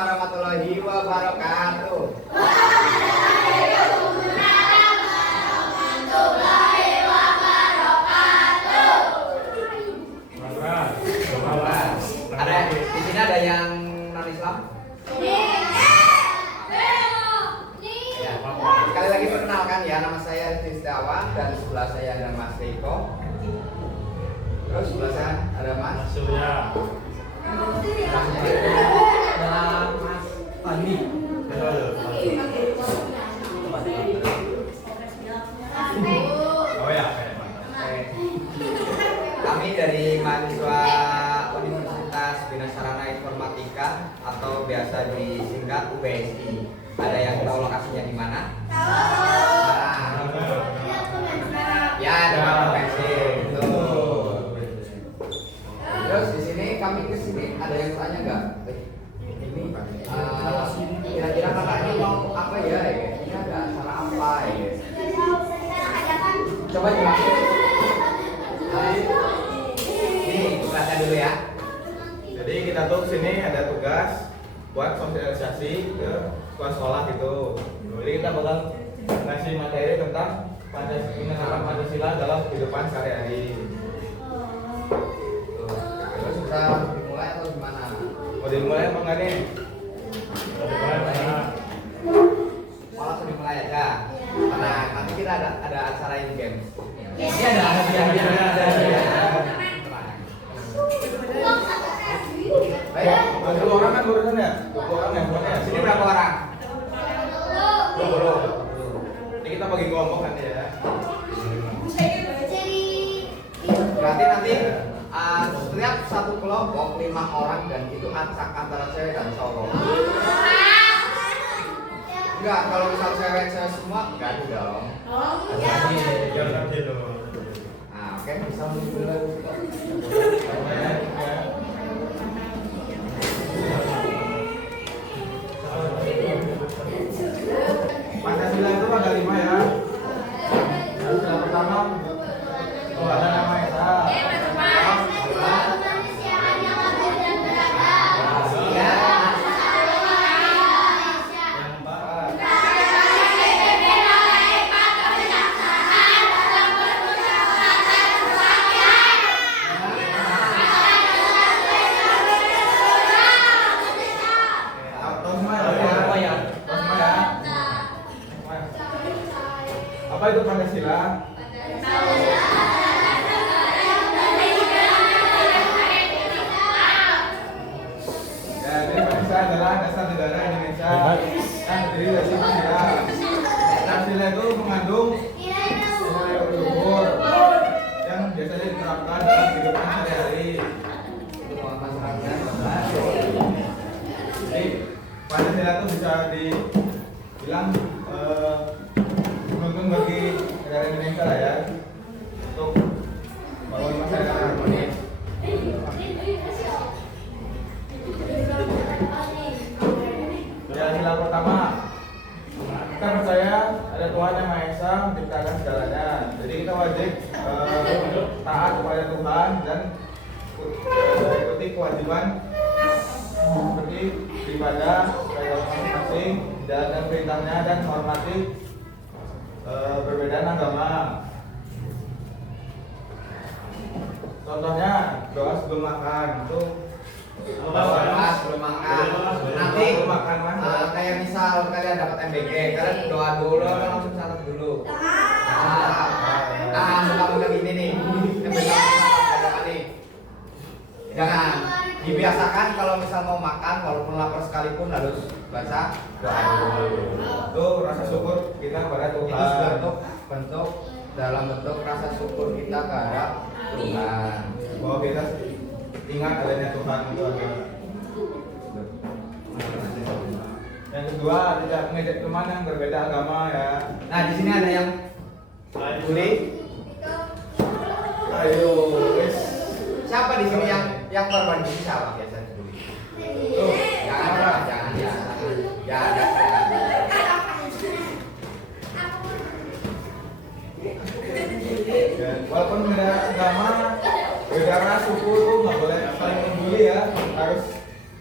warahmatullahi wabarakatuh. Ada di sini ada yang non Islam? Ya. Sekali lagi perkenalkan ya, nama saya Rizky Setiawan dan sebelah saya ada Mas Riko. Terus sebelah saya ada Mas Surya. Ada Mas Andi. Oh ya. Kami dari mahasiswa Universitas Bina Sarana Informatika atau biasa disingkat UBSI. Ada yang tahu lokasinya di mana? Nah, ya ada provinsi. Terus di sini kami ke sini ada yang tanya nggak? Ini kira-kira kakaknya mau apa ya? Ini ada acara apa ya? Coba jelasin. Ini baca dulu ya. Jadi kita tuh sini ada tugas buat sosialisasi ke sekolah gitu. Jadi kita bakal ngasih materi tentang Pancasila dalam kehidupan sehari-hari. Terus kita dimulai atau gimana? Mau dimulai apa enggak nih? Langsung dimulai aja. Nah, nanti kita ada acara in game. Ini ada Baik, 20 orang kan barusan ya? 20 orang ya bukannya? sini berapa orang? 20. Ini kita bagi kelompok kan ya. Berarti nanti setiap satu kelompok 5 orang dan itu antara cewek dan cowok. Enggak, kalau misal cewek semua enggak ada dong. Jangan gitu. Nah, oke, bisa mulai dulu. Pancasila itu ada 5 ya. Yang pertama Tuhan Yang Maha Esa. Yang keempat tahu semua ya? Tahu semua ya? Apa itu Pancasila? Ya, jadi Pancasila adalah dasar negara Indonesia yang terdiri dari Pancasila. Pancasila itu mengandung nilai luhur yang biasanya diterapkan dalam kehidupan sehari-hari. Jadi Pancasila itu bisa dibilang menuntun bagi negara Indonesia lah ya untuk membangun masyarakat harmonis. Ya, sila pertama, kita percaya ada Tuhan Yang Maha Esa menciptakan segalanya. Jadi kita wajib taat kepada Tuhan dan ikuti kewajiban seperti beribadah kepada masing-masing, menjalankan perintahnya dan menghormati perbedaan agama. Contohnya doa sebelum makan itu Mas, belum makan. Nanti sebelum makan mas. kayak misal kalian dapat MBG, kalian doa dulu atau langsung salat dulu? Muka-muka gini nih. Yang benar kali. Jangan dibiasakan kalau misal mau makan walaupun lapar sekalipun harus baca doa dulu. Itu rasa syukur kita kepada Itu Tuhan. bentuk dalam bentuk rasa syukur kita kepada Tuhan. Bahwa kita ingat adanya Tuhan itu ada. Yang kedua, tidak mengejek teman yang berbeda agama ya. Nah, di sini ada yang boleh. Ayo, wis. Siapa di sini yang korban di siapa biasanya dulu? Tuh, jangan ya. Ya, ada. Ya, walaupun beda agama, beda ras, suku itu nggak boleh saling membuli ya, harus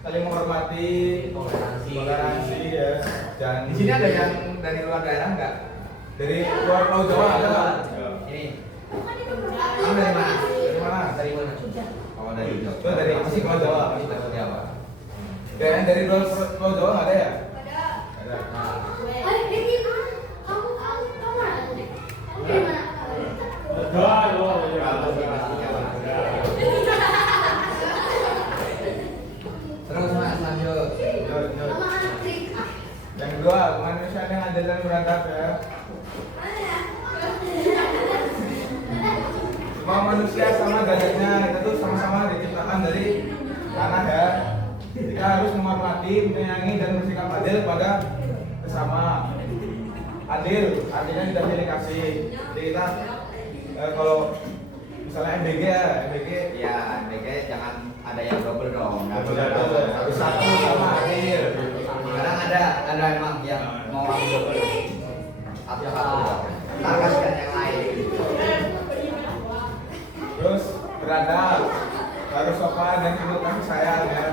saling menghormati toleransi ya. Dan Di sini ada yang dari luar daerah nggak? dari luar Pulau Jawa ada nggak? Ini. Kamu dari mana? Dari mana? Dari mana? Oh dari Itu dari masih Pulau Jawa. Masih Pulau Jawa. Dan dari luar Pulau Jawa nggak ada ya? Ada. Nah, terus mas lanjut. Yang kedua, manusia yang adil dan beradab ya. Semua manusia sama derajatnya, kita tuh sama-sama diciptakan dari tanah ya. Kita harus menghormati, menyayangi dan bersikap adil pada sesama. Adil, artinya tidak pilih kasih. Jadi kita kalau misalnya MBG ya, Ya, MBG jangan ada yang double dong. Nggak boleh Betul, double. harus satu sama adil. Kadang ada emang yang mau ambil double. Satu-satu. Ntar kasihkan yang lain. Terus beradab, harus sopan dan penuh kasih sayang ya.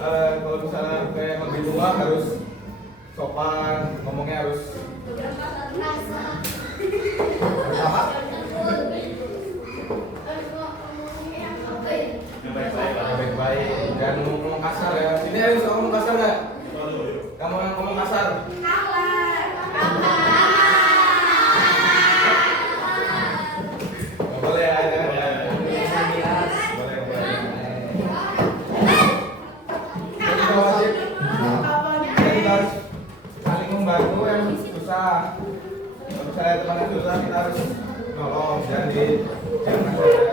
Kalau misalnya kayak lebih tua harus sopan, ngomongnya harus Apa? baik-baik dan ngomong kasar ya. Sini harus ngomong kasar nggak? Kamu yang ngomong kasar? Nggak boleh ya, boleh. Kita wajib, kita harus saling membantu yang susah. Kalau misalnya teman yang susah kita harus nolong, jangan saja.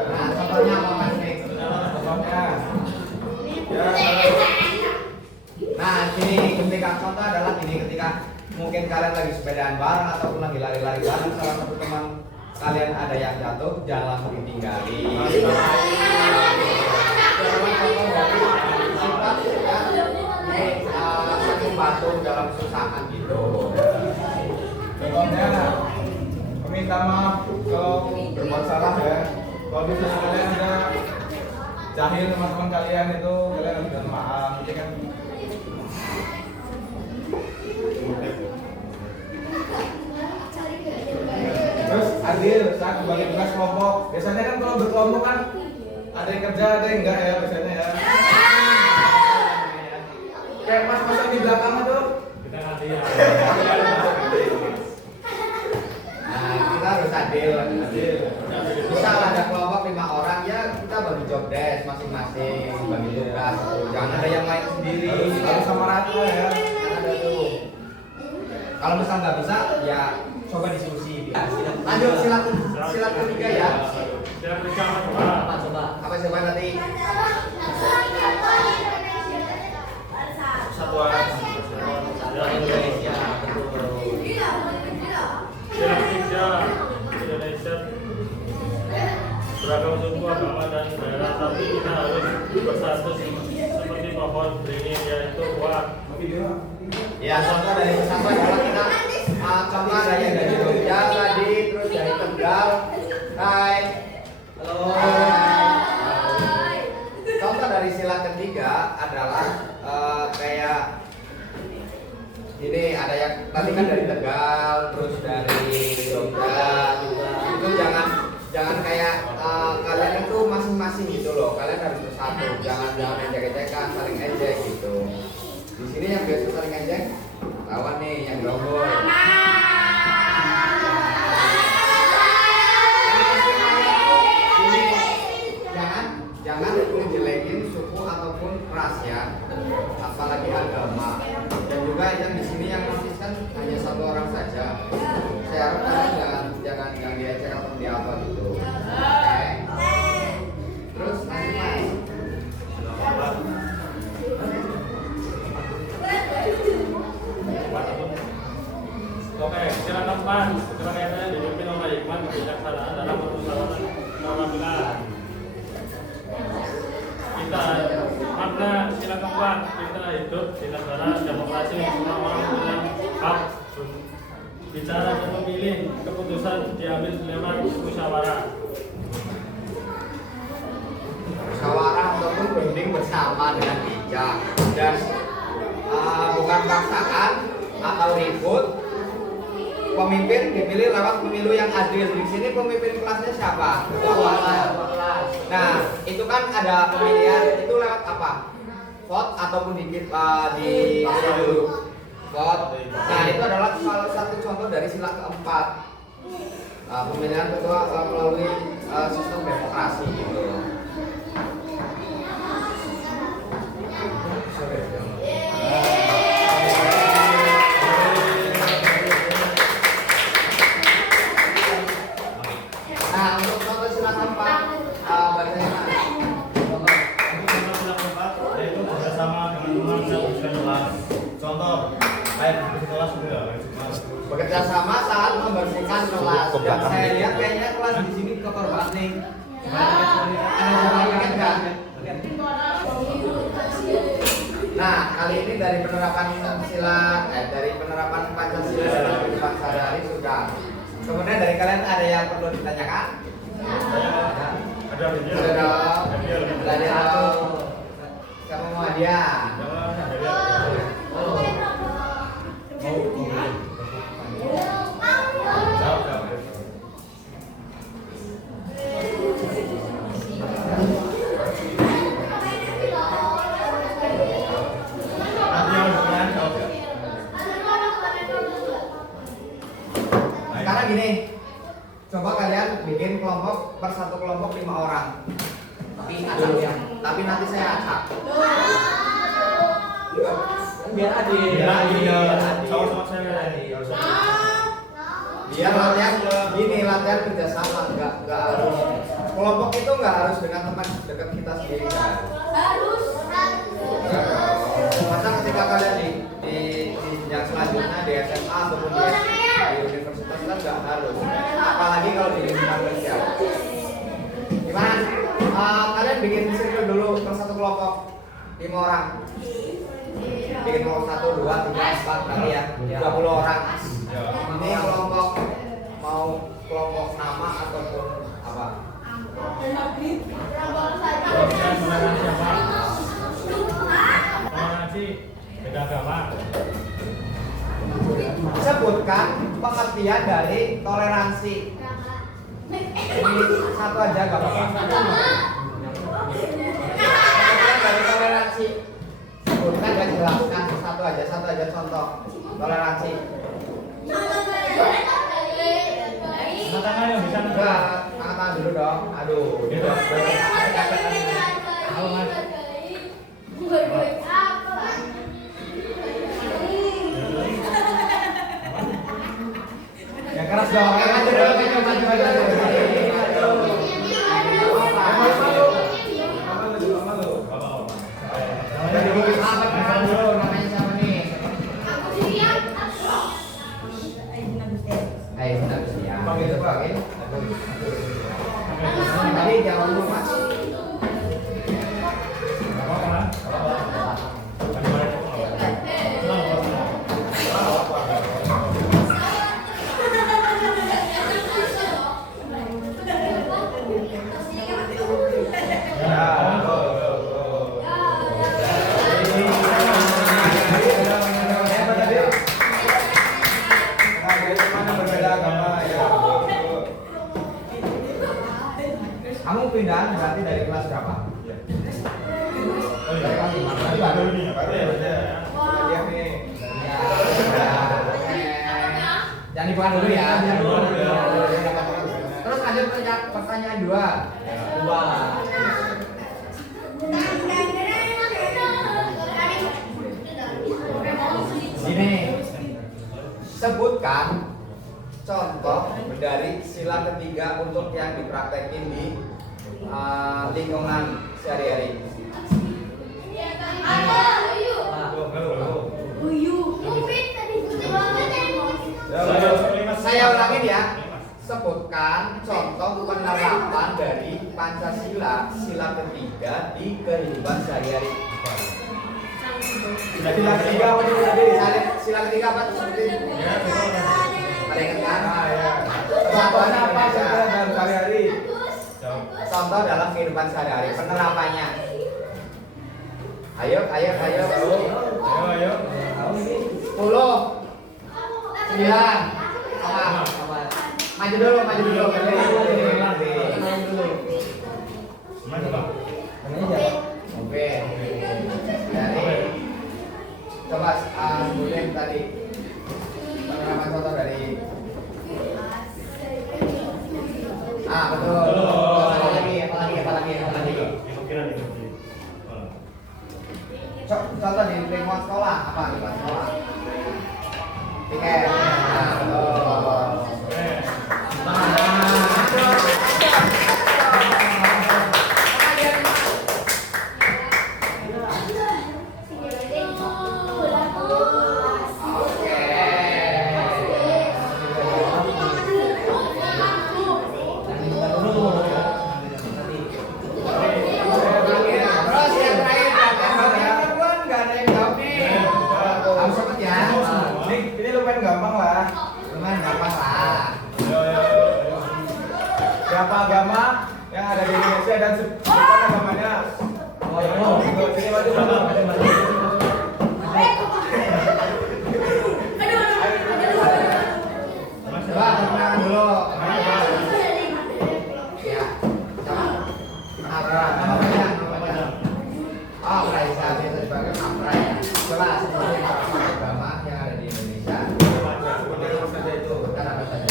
Nah, contohnya apa mas Nick? Contohnya, ya Nah, sini ketika contoh adalah gini, ketika mungkin kalian lagi sepedaan bareng ataupun lagi lari-lari bareng, salah satu teman kalian ada yang jatuh, jangan langsung ditinggali. Saling bantu dalam kesusahan gitu. contohnya meminta maaf kalau berbuat salah ya. Kalau misalnya kalian ada jahil teman-teman kalian itu kalian harus minta maaf, jadi kan. Terus adil saat bagi tugas kelompok. Biasanya kan kalau berkelompok kan ada yang kerja, ada yang enggak ya biasanya ya. Kayak mas-mas yang di belakang itu. Nah, kita harus adil. Misal ada kelompok 5 orang ya, kita bagi job desk masing-masing, bagi tugas. Jangan ada yang main sendiri. Harus sama rata ya. Kan ada tuh. Kalau misal nggak bisa, ya coba diskusi. Lanjut silat ketiga ya. Apa coba nanti? Persatuan. Indonesia, betul. Indonesia beragam suku, agama dan daerah, tapi kita harus bersatu seperti pohon beringin yaitu kuat. Ya, contoh dari bersama adalah kita contoh ada yang dari Jogja tadi, terus dari Tegal. Hai. Halo. Contoh dari sila ketiga adalah kayak ini ada yang tadi kan dari Tegal, terus dari Jogja juga. Itu jangan kayak kalian itu masing-masing gitu loh. Kalian harus bersatu. Jangan ejek-ejekan, saling ejek gitu. Di sini yang biasa saling ejek lawan nih yang gerombol. Jangan ngejelekin suku ataupun ras ya, apalagi agama. Dan juga yang di sini yang notice kan hanya satu orang saja. Saya harap kalian jangan diajak atau di apa gitu. Oke. Terus lanjut mas. Oke, sila keempat, kayaknya dipimpin oleh hikmat kebijaksanaan dalam permusyawaratan muamalah. Kita makna sila keempat, kita hidup di negara demokrasi, semua orang punya hak bicara dan memilih, keputusan diambil lewat musyawarah. Musyawarah ataupun berunding bersama dengan bijak dan bukan paksaan atau ribut. Pemimpin dipilih lewat pemilu yang adil. Di sini pemimpin kelasnya siapa? Ketua kelas. Nah, itu kan ada pemilihan. Itu lewat apa? Vote ataupun di dulu. Vote. Nah, itu adalah salah satu contoh dari sila keempat. Pemilihan ketua melalui sistem demokrasi gitu. Nah, untuk contoh sila keempat, bacanya Contoh sila keempat yaitu bekerjasama dengan teman dan bersama kelas. Contoh, kayak di kelas sudah. bekerja sama saat membersihkan kelas. Dan saya lihat kayaknya kelas di sini kotor banget nih. Ada cara ingat nggak? Nah, kali ini dari penerapan Pancasila dalam kehidupan sehari-hari sudah. Kemudian dari kalian ada yang perlu ditanyakan? Ada video. Sudah dong. Belajar dong. Siapa mau hadiah? Sekarang gini, coba kalian bikin kelompok per satu kelompok 5 orang. Tapi acak ya. Tapi nanti saya acak. Biar adil. Sama-sama saya. Biar latihan gini, latihan kerjasama, nggak harus kelompok itu nggak harus dengan teman dekat kita sendiri kan. Harus. Masa ketika kalian di jenjang selanjutnya di SMA ataupun di universitas kan nggak harus. Apalagi kalau di lingkungan kerja. Gimana? Kalian bikin circle dulu per satu kelompok 5 orang. Bikin kelompok 1, 2, 3, 4 kali ya 20 orang. Ini kelompok mau kelompok nama ataupun apa? Toleransi beda agama. Sebutkan pengertian dari toleransi. Ini satu aja gak apa-apa. Pengertian dari toleransi. Sebutkan dan jelaskan satu aja contoh toleransi. Angkat tangan yang bisa Enggak, angkat tangan dulu dong. Aduh, gitu. Ya keras dong, maju dong, maju. Namanya siapa nih? Ayo, habis ya. Panggil panggil. Tadi jangan lupa. Kamu pindahan berarti dari kelas berapa? Dari kelas 5. Tadi baru ini. Lihat nih. Jangan dibuka dulu ya. Terus lanjut pertanyaan 2. Sini. Sebutkan contoh dari sila ketiga untuk yang dipraktekin di lingkungan sehari-hari. Saya ulangin ya. Sebutkan contoh penerapan dari Pancasila sila ketiga di kehidupan sehari-hari. Sila ketiga apa dulu tadi? Sila ketiga apa? Ada yang ingat? Contohnya apa saja dalam sehari-hari? Contoh dalam kehidupan sehari-hari, penerapannya. Ayo. 9. Apa? Maju dulu. Mana Pak? Oke. Dari coba kemudian tadi penerapan foto dari betul. Apa lagi? Kira-kira nih. Contoh di lingkungan sekolah apa lingkungan sekolah? Tiket. Ini lumayan gampang lah. Berapa agama yang ada di Indonesia dan sebutkan agamanya? Sini maju. Coba perkenalan dulu. Ya. Nama panjang. Oh, Raisa itu sebagai Amra ya. Coba sebutin beberapa agama yang ada di Indonesia. Saja itu. Kan apa saja?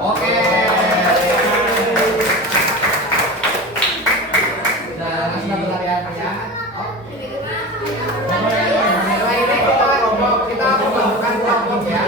Oke. Nah, sudah pelarian ya. Setelah ini kita membangunkan kelompok ya.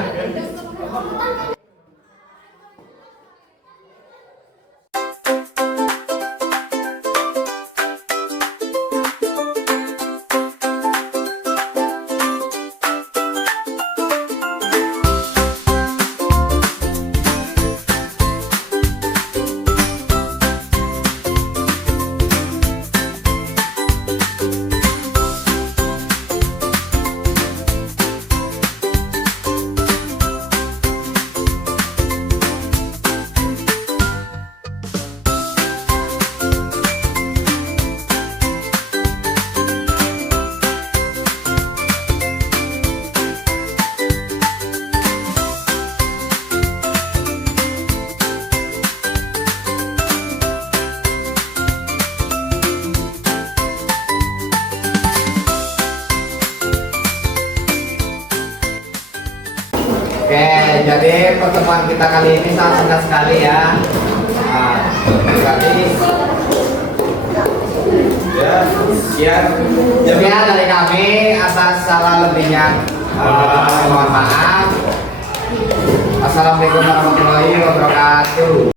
Oke, jadi pertemuan kita kali ini sangat singkat sekali ya. Sekian dari kami. Atas salah lebihnya mohon maaf. Assalamualaikum warahmatullahi wabarakatuh.